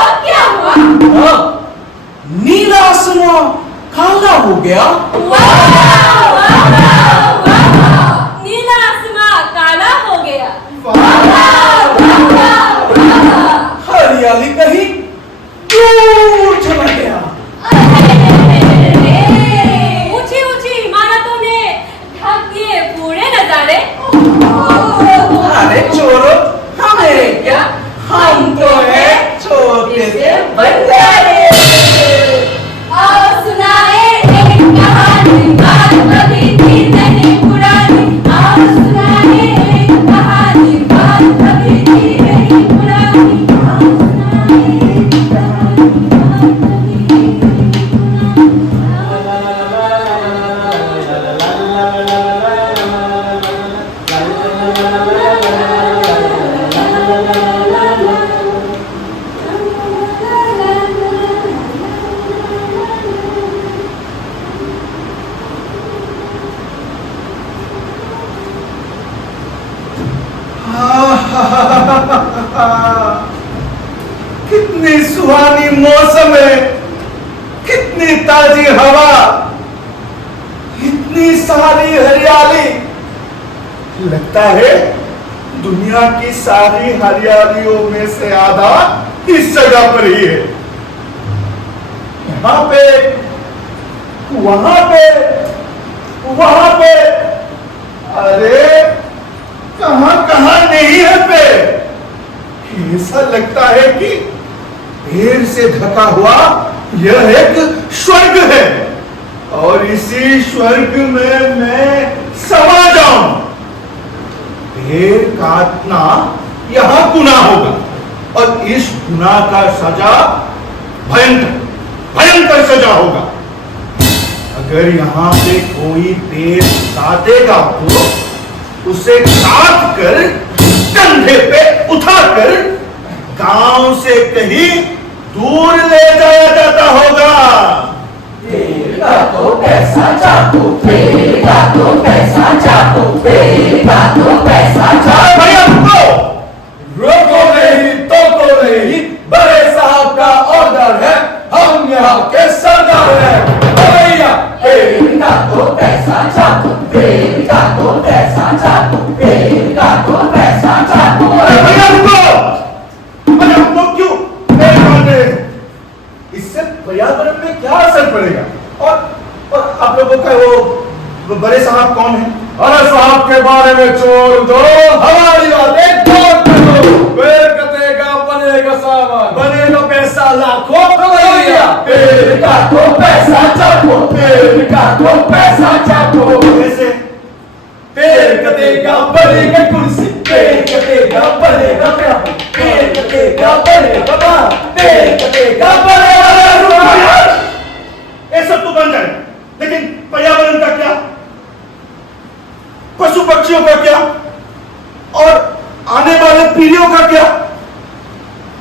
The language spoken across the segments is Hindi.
अब क्या हुआ? हाँ, नीला आसमां काला हो गया। नीला आसमां काला हो गया। हरियाली कहीं दूर चला गया। ऊंची ऊंची इमारतों ने ढक दिए पूरे नजारे। अरे चोरों, हमें क्या, हम तो है छोटे से बंजारे। आओ सुनाए एक कहानी, बात कभी थी नहीं पुरानी। आओ सुनाए एक कहानी, बात कभी थी नहीं पुरानी। आओ सुनाए एक कहानी, बात कभी थी नहीं कितनी सुहानी मौसम है, कितनी ताजी हवा, इतनी सारी हरियाली। लगता है दुनिया की सारी हरियालियों में से आधा इस जगह पर ही है। यहाँ पे, वहां पे, वहां पे, अरे कहां कहां नहीं है पेड़। ऐसा लगता है कि पेड़ से ढका हुआ यह एक स्वर्ग है और इसी स्वर्ग में मैं समा जाऊं। पेड़ काटना यहां गुनाह होगा और इस गुनाह का सजा भयंकर भयंकर सजा होगा। अगर यहां पे कोई पेड़ काटेगा तो उसे काट कर कंधे पे उठाकर गांव से कहीं दूर ले जाया जाता होगा। पेड़ का तो पैसा चाटो, पेड़ का तो पैसा चाटो, पेड़ का तो पैसा चाटो। भैया रुको, रोको नहीं, टोको नहीं, बड़े साहब का ऑर्डर है, हम यहाँ के सरदार हैं। भैया पेड़ का तो पैसा चाटो, पेड़ का तो पैसा चाटो, पेड़ का तो पैसा चाटो। अरे भैया रुको, क्यों पेड़ काटे? इससे पर्यावरण में क्या असर पड़ेगा? और आप लोगों का वो बड़े साहब कौन है? अरे साहब के बारे में छोड़ दो, हमारी बातें गौर करो। पेड़ कटेगा बनेगा सामान, बनेगा पैसा लाखों। भैया पेड़ का तो पैसा चाटो, पेड़ का तो पैसा चाटो। कैसे? पेड़ कटेगा बनेगा कुर्सी, पेड़ कटेगा बनेगा क्या, पेड़ कटेगा बनेगा बाप, पेड़ कटेगा बनेगा। ये सब तो बन जाए, लेकिन पर्यावरण का क्या, पशु पक्षियों का क्या और आने वाले पीढ़ियों का क्या?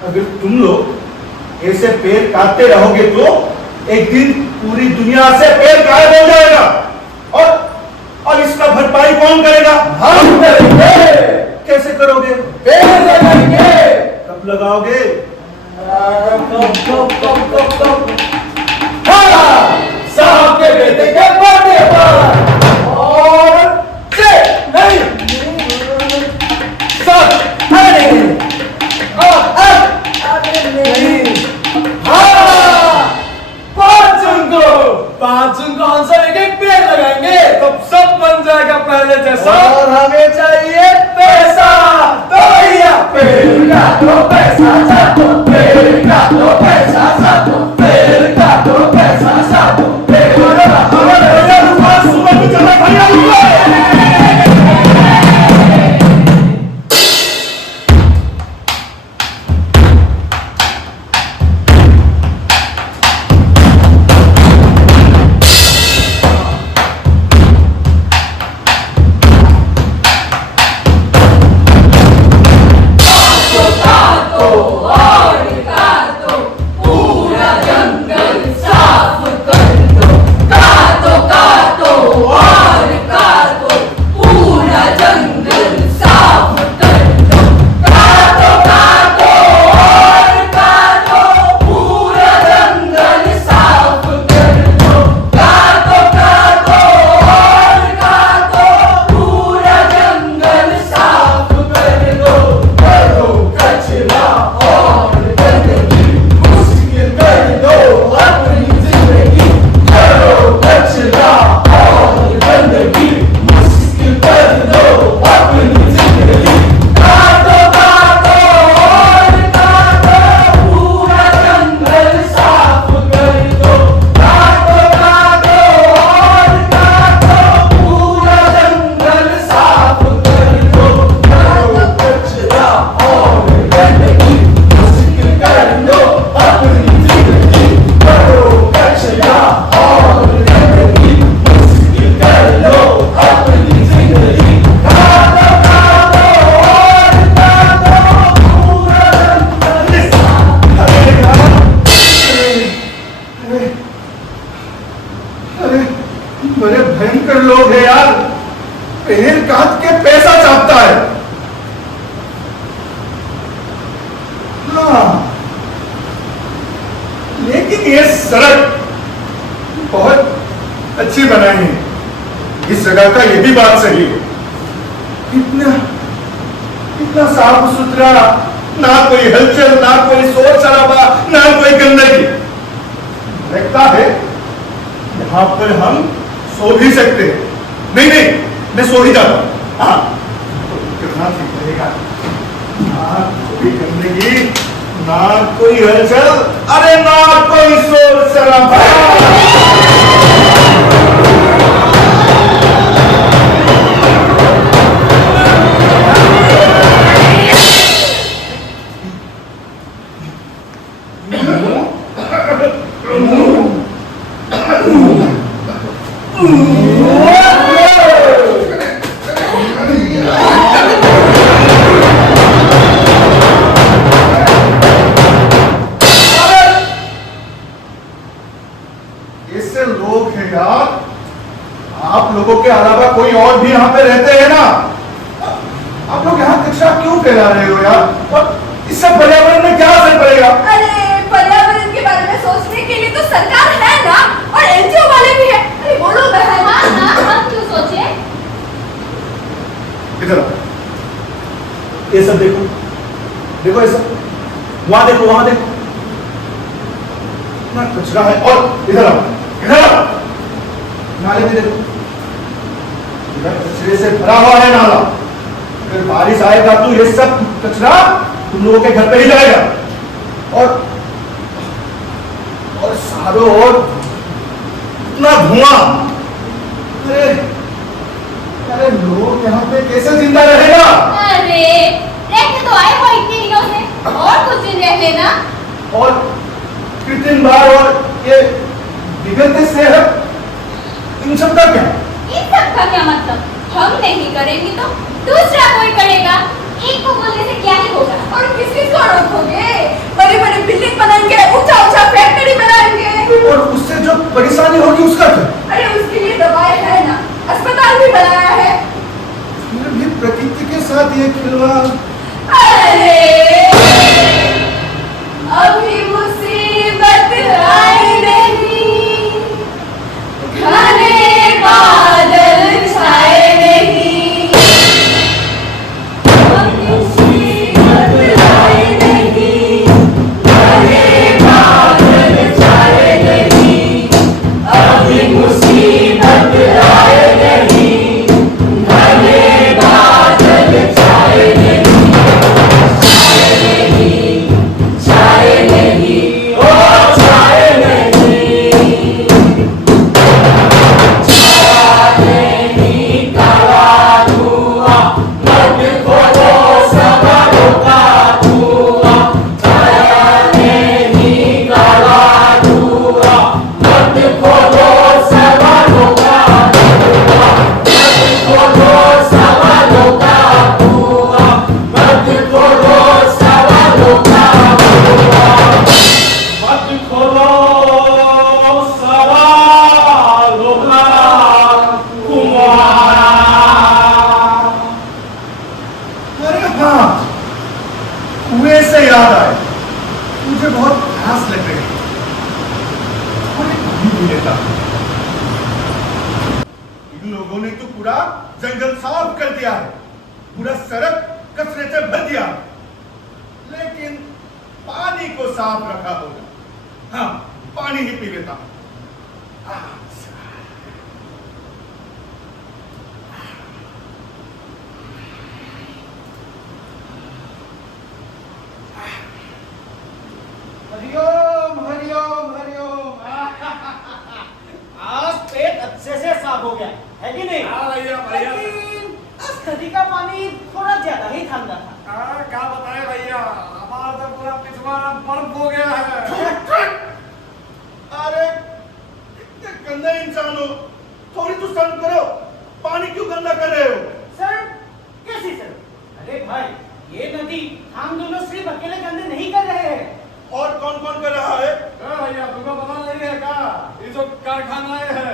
अगर तुम लोग ऐसे पेड़ काटते रहोगे तो एक दिन पूरी दुनिया से पेड़ गायब हो जाएगा और इसका भरपाई कौन करेगा? हम करेंगे। कैसे करोगे? पेड़ लगाएंगे। कब लगाओगे? साहब के बेटे के बर्थडे पर। और से नहीं सब नहीं नहीं। हाँ 5 जून को हम सब एक पेड़ लगाएंगे, तब सब बन जाएगा पहले जैसा। और हमें चाहिए पैसा, तो भैया पेड़ का तो पैसा चाटो, पेड़ का तो पैसा चाटो, पेड़ का तो पैसा चाटो, पेड़ का तो पैसा चाटो। सुबह भी चला भैया रुको। काटो और काटो। लोग हैं यार, पेड़ काट के पैसा छापता है। हाँ, लेकिन ये सड़क बहुत अच्छी बनाई है। इस जगह का ये भी बात सही है, इतना साफ सुथरा, ना कोई हलचल, ना कोई शोर शराबा, ना कोई गंदगी। लगता है यहां पर हम सो भी सकते हैं। नहीं, मैं सो ही जाता हूं। हाँ, कितना ठीक रहेगा, ना कोई गंदगी, ना कोई हलचल, अरे ना कोई शोर शराबा। ऐसे लोग हैं यार, आप लोगों के अलावा कोई और भी यहाँ पे रहते हैं ना? आप लोग यहाँ कचरा क्यों फैला रहे हो यार? और इससे पर्यावरण में क्या असर पड़ेगा? अरे पर्यावरण के बारे में सोचने के लिए तो सरकार है ना, और एनजीओ वाले भी है। अरे बोलो बहन। हाँ, हम क्यों सोचे? इधर ये सब देखो, देखो ये सब, वहां देखो, वहां देखो, इतना कचरा है। और इधर आओ, नाले में देखो, इधर कचरे से भरा हुआ है नाला। फिर बारिश आएगा तो ये सब कचरा तुम लोगों के घर पे ही जाएगा, और सारों ओर इतना धुआं। अरे लोग यहाँ पे कैसे जिंदा रहेगा? अरे रहते तो आए हो इतने दिनों से, और कुछ दिन रह लेना। और कृत्रिम बार और ये बिगड़ते सेहत, इन सब का क्या? इन सब का क्या मतलब? हम नहीं करेंगे तो दूसरा कोई करेगा। एक को बोलने से क्या ही होगा? और किसी को रोकोगे? बड़े बड़े बिल्डिंग बनाएंगे, ऊंचा ऊंचा फैक्ट्री बनाएंगे, और उससे जो परेशानी होगी उसका क्या? अरे उसके लिए दवाई है ना, अस्पताल भी बनाया है। फिर भी प्रकृति के साथ ये खिलवाड़। अरे अभी मुसीबत आई नहीं, घने बादल छाए नहीं, अभी मुसीबत आई नहीं, घने बादल छाए नहीं, अभी मुसीबत आए नहीं, घने बादल छाए नहीं, छाए नहीं, ओ छाए नहीं, छाए नहीं काला धुआं, मत खोलो सवालों का धुआं, छाया नहीं काला धुआं, मत खोलो सवालों का धुआं, मत खोलो सवालों का धुआं, मत खोलो सवालों का धुआं, मत खोलो सवालों का कुआं। अरे हाँ, कुएं से याद आए, मुझे बहुत प्यास लग रही है, और एक पानी पी लेता हूं। इन लोगों ने तो पूरा जंगल साफ कर दिया है, पूरा सड़क कचरे से भर दिया, लेकिन पानी को साफ रखा होगा। हाँ, पानी ही पी लेता हूं। हरिओम हरिओम हरिओम। आज पेट अच्छे से साफ हो गया है कि नहीं? हाँ भैया, भैया। लेकिन आज नदी का पानी थोड़ा ज्यादा ही ठंडा था। क्या बताए भैया, हमारा तो पूरा पिछवाड़ा बर्फ हो गया है। अरे कितने गंदे इंसान हो, थोड़ी तो शर्म करो, पानी क्यों गंदा कर रहे हो? सर कैसी सर? अरे भाई, ये नदी हम दोनों सिर्फ अकेले गंदे नहीं कर रहे हैं। और कौन कौन कर रहा है? भैया तुमको पता नहीं है क्या? ये जो कारखाना है,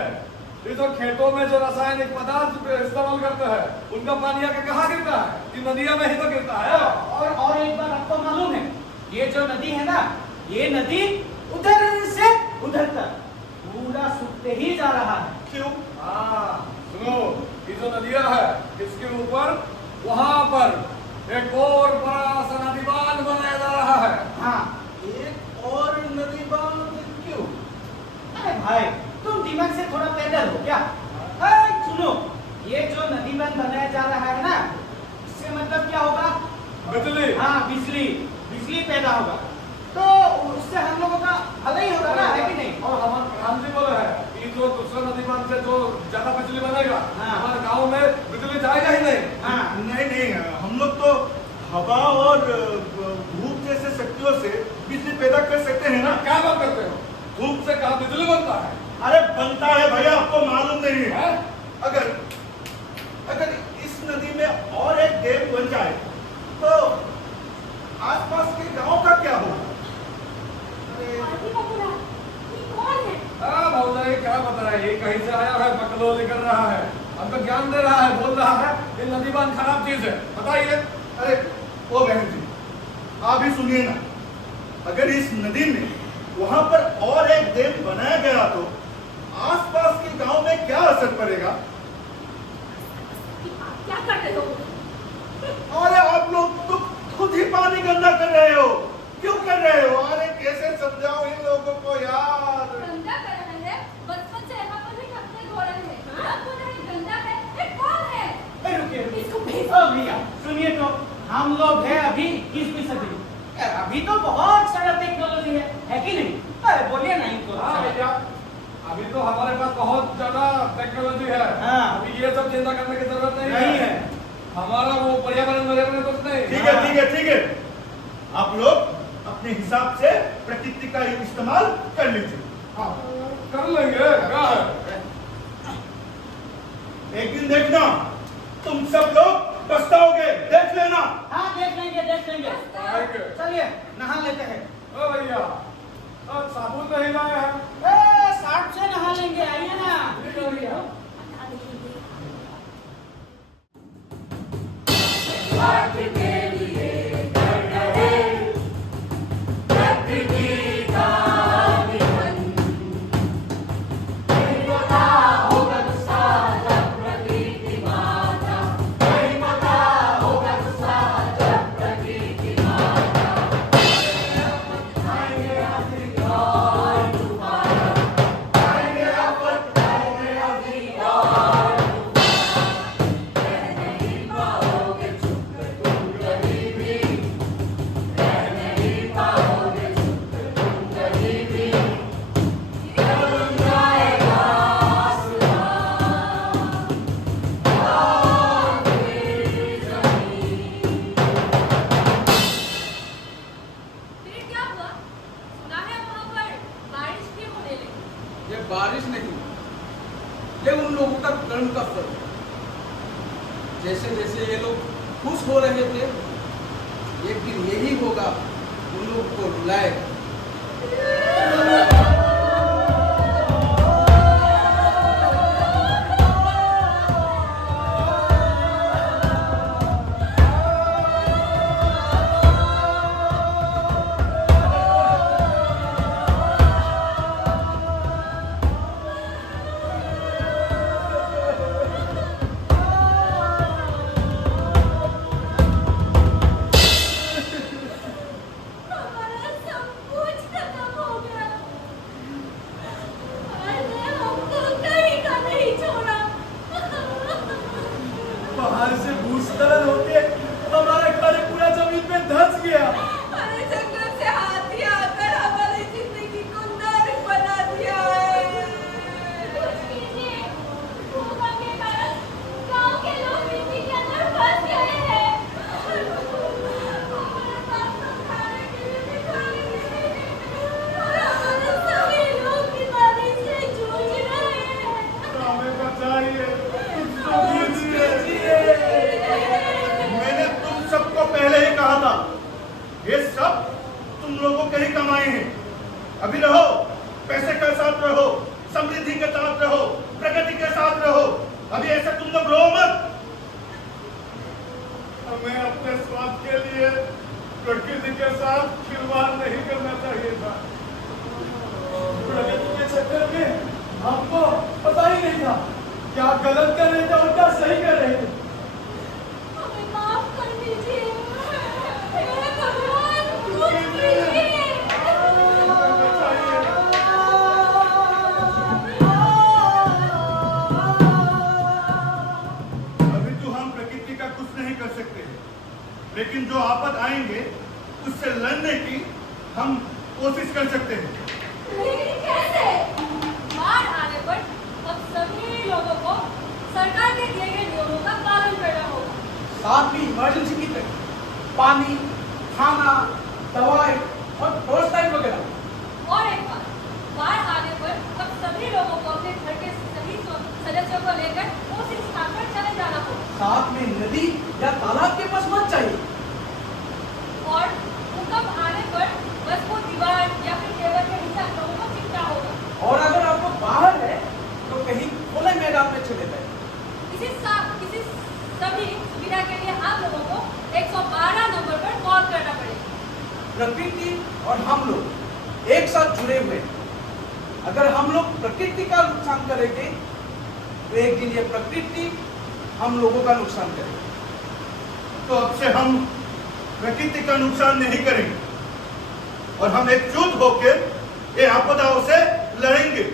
ये तो खेतों में जो रासायनिक पदार्थ इस्तेमाल करते हैं उनका पानी आके कहाँ गिरता है? कि नदियों में ही तो गिरता है। और एक बात आपको मालूम है, ये जो नदी है ना, ये नदी उधर से उधर तक पूरा सूखते ही जा रहा है। क्यों? हाँ सुनो, ये जो नदियाँ है इसके ऊपर वहाँ पर एक और बड़ा सा नदी बांध बनाया जा रहा है। हाँ, एक और नदी बांध क्यों? अरे भाई तुम दिमाग से थोड़ा पैदल हो क्या? अरे सुनो, ये जो नदी बांध बनाया जा रहा है ना, इससे मतलब क्या होगा? बिजली। हाँ बिजली पैदा होगा, तो उससे हम लोगों का भला ही होगा ना, है कि नहीं? और हमारे प्रधान जी बोले हैं कि जो दूसरा नदी बांध से जो ज्यादा बिजली बनेगा हाँ। हमारे गांव में बिजली जाएगा ही नहीं। हाँ नहीं, हम लोग तो हवा और धूप जैसे शक्तियों से बिजली पैदा कर सकते हैं ना। क्या बात करते हो? धूप से कहाँ बिजली बनता है? अरे बनता है भैया, आपको मालूम नहीं है? हैं? अगर इस नदी में और एक डैम बन जाए तो आसपास के गांव का क्या होगा? आरती बबुरा, ये कौन है? हाँ भाई क्या बता रहा है, ये कहीं से आया है, बकलोल कर रहा है, हमको ज्ञान दे रहा है, बोल रहा है ये नदी बांध खराब चीज है। बताइए। अरे ओ बहन जी, आप भी सुनिए ना, अगर इस नदी में वहां पर और एक डैम बनाया गया तो आसपास के गांव में क्या असर पड़ेगा? आप क्या कर रहे हो? अरे आप लोग तो खुद ही पानी गंदा कर रहे हो। क्यों कर रहे हो? अरे कैसे समझाओ इन लोगों को यार। गंदा कर रहे हैं, बचपन से यहाँ पर भी कपड़े धो रहे हैं। आप बोल रहे हैं गंदा है, ये कौन है? ए, रुकिए इसको भेज ओ भैया सुनिए, तो हम लोग हैं अभी 21वीं सदी में, यार अभी तो बहुत सारा टेक्नोलॉजी है कि नहीं? अरे बोलिए ना इनको। हाँ भैया, अभी तो हमारे पास बहुत ज्यादा टेक्नोलॉजी है। हाँ। अभी ये सब चिंता करने की जरूरत नहीं है। हमारा वो पर्यावरण कुछ नहीं। ठीक है, आप लोग अपने हिसाब से प्रकृति का इस्तेमाल कर लीजिए। हाँ, कर लेंगे क्या है? एक दिन देखना तुम सब लोग पछताओगे, देख लेना। हाँ देख लेंगे आएंगे। चलिए नहा लेते हैं। ओ भैया, अब साबुन नहीं लाए हैं। साठ से नहा लेंगे, आइए ना। ठीक है भैया। बता देंगे। स्वार्थ के लिए कर रहे प्रकृति का निधन, नहीं पता होगा गुस्सा जब प्रकृति माता, नहीं पता होगा गुस्सा जब प्रकृति माता आएंगे अधिकार दोबारा, आएंगे आपत्तियों में अधिकार दोबारा, रह नहीं पाओगे चुप तुम कभी भी, रह नहीं पाओगे चुप तुम कभी भी, बन जाएगा आसमान, फिर जमीन। फिर क्या हुआ? सुना है वहाँ पर बारिश भी होने लगी। ये बारिश नहीं, ये उन लोगों का कर्म का फल है। जैसे जैसे ये लोग खुश हो रहे थे, एक दिन यही होगा उन लोगों को रुलाएगा। हमारा सब कुछ खत्म हो गया। अरे हमको कहीं का नहीं छोड़ा। बाहर से भूस्खलन होके हमारा घर पूरा जमीन पे धंस गया। अरे जंगल से हाथी आकर हमारी जिंदगी को नर्क बना दिया है। कुछ कीजिए, भूकंप के कारण गांव के लोग मिट्टी के अंदर फंस गए हैं। हमारे पास तो खाने के लिए भी खाने नहीं है। और हमारे सभी लोग बीमारी से जूझ रहे हैं। हमें बचाइए, कुछ तो कीजिए। मैंने तुम सबको पहले ही कहा था, ये सब तुम लोगों के ही कमाई हैं। अभी रहो, पैसे के साथ रहो, समृद्धि के साथ रहो, प्रगति के क्या गलत कर रहे थे और क्या सही कर रहे थे? हमें माफ कर दीजिए। हे भगवान, कुछ कीजिए। अभी तो हम प्रकृति का कुछ नहीं कर सकते, लेकिन जो आपद आएंगे उससे लड़ने की हम कोशिश कर सकते हैं। लेकिन कैसे? बाढ़ आने पर अब सभी लोगों को सरकार के दिए गए नियमों का पालन करना होगा। साथ में इमरजेंसी की तरह पानी, खाना, दवाई और फर्स्ट टाइम वगैरह। और एक बात, बाढ़ आने पर अब सभी लोगों को अपने घर के सभी सदस्यों को लेकर उस स्थान पर चले जाना होगा। साथ में नदी या तालाब के पास मत चाहिए। और भूकंप आने पर बस को दीवार या फिर टेबल के नीचे आप लोगों को चिपटा होगा। और अगर आपको बाहर है तो कहीं खुले मैदान में चले जाए। इसी सभी सुविधा के लिए आप लोगों को 112 नंबर पर कॉल करना पड़ेगा। प्रकृति और हम लोग एक साथ जुड़े हुए हैं। अगर हम लोग प्रकृति का नुकसान करेंगे तो एक दिन ये प्रकृति हम लोगों का नुकसान करेगी। तो अब से हम प्रकृति का नुकसान नहीं करेंगे और हम एकजुट होकर ये आपदाओं से लड़ेंगे।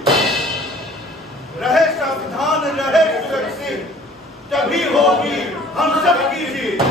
रहे सावधान, रहे सुरक्षित, तभी होगी हम सबकी जीत।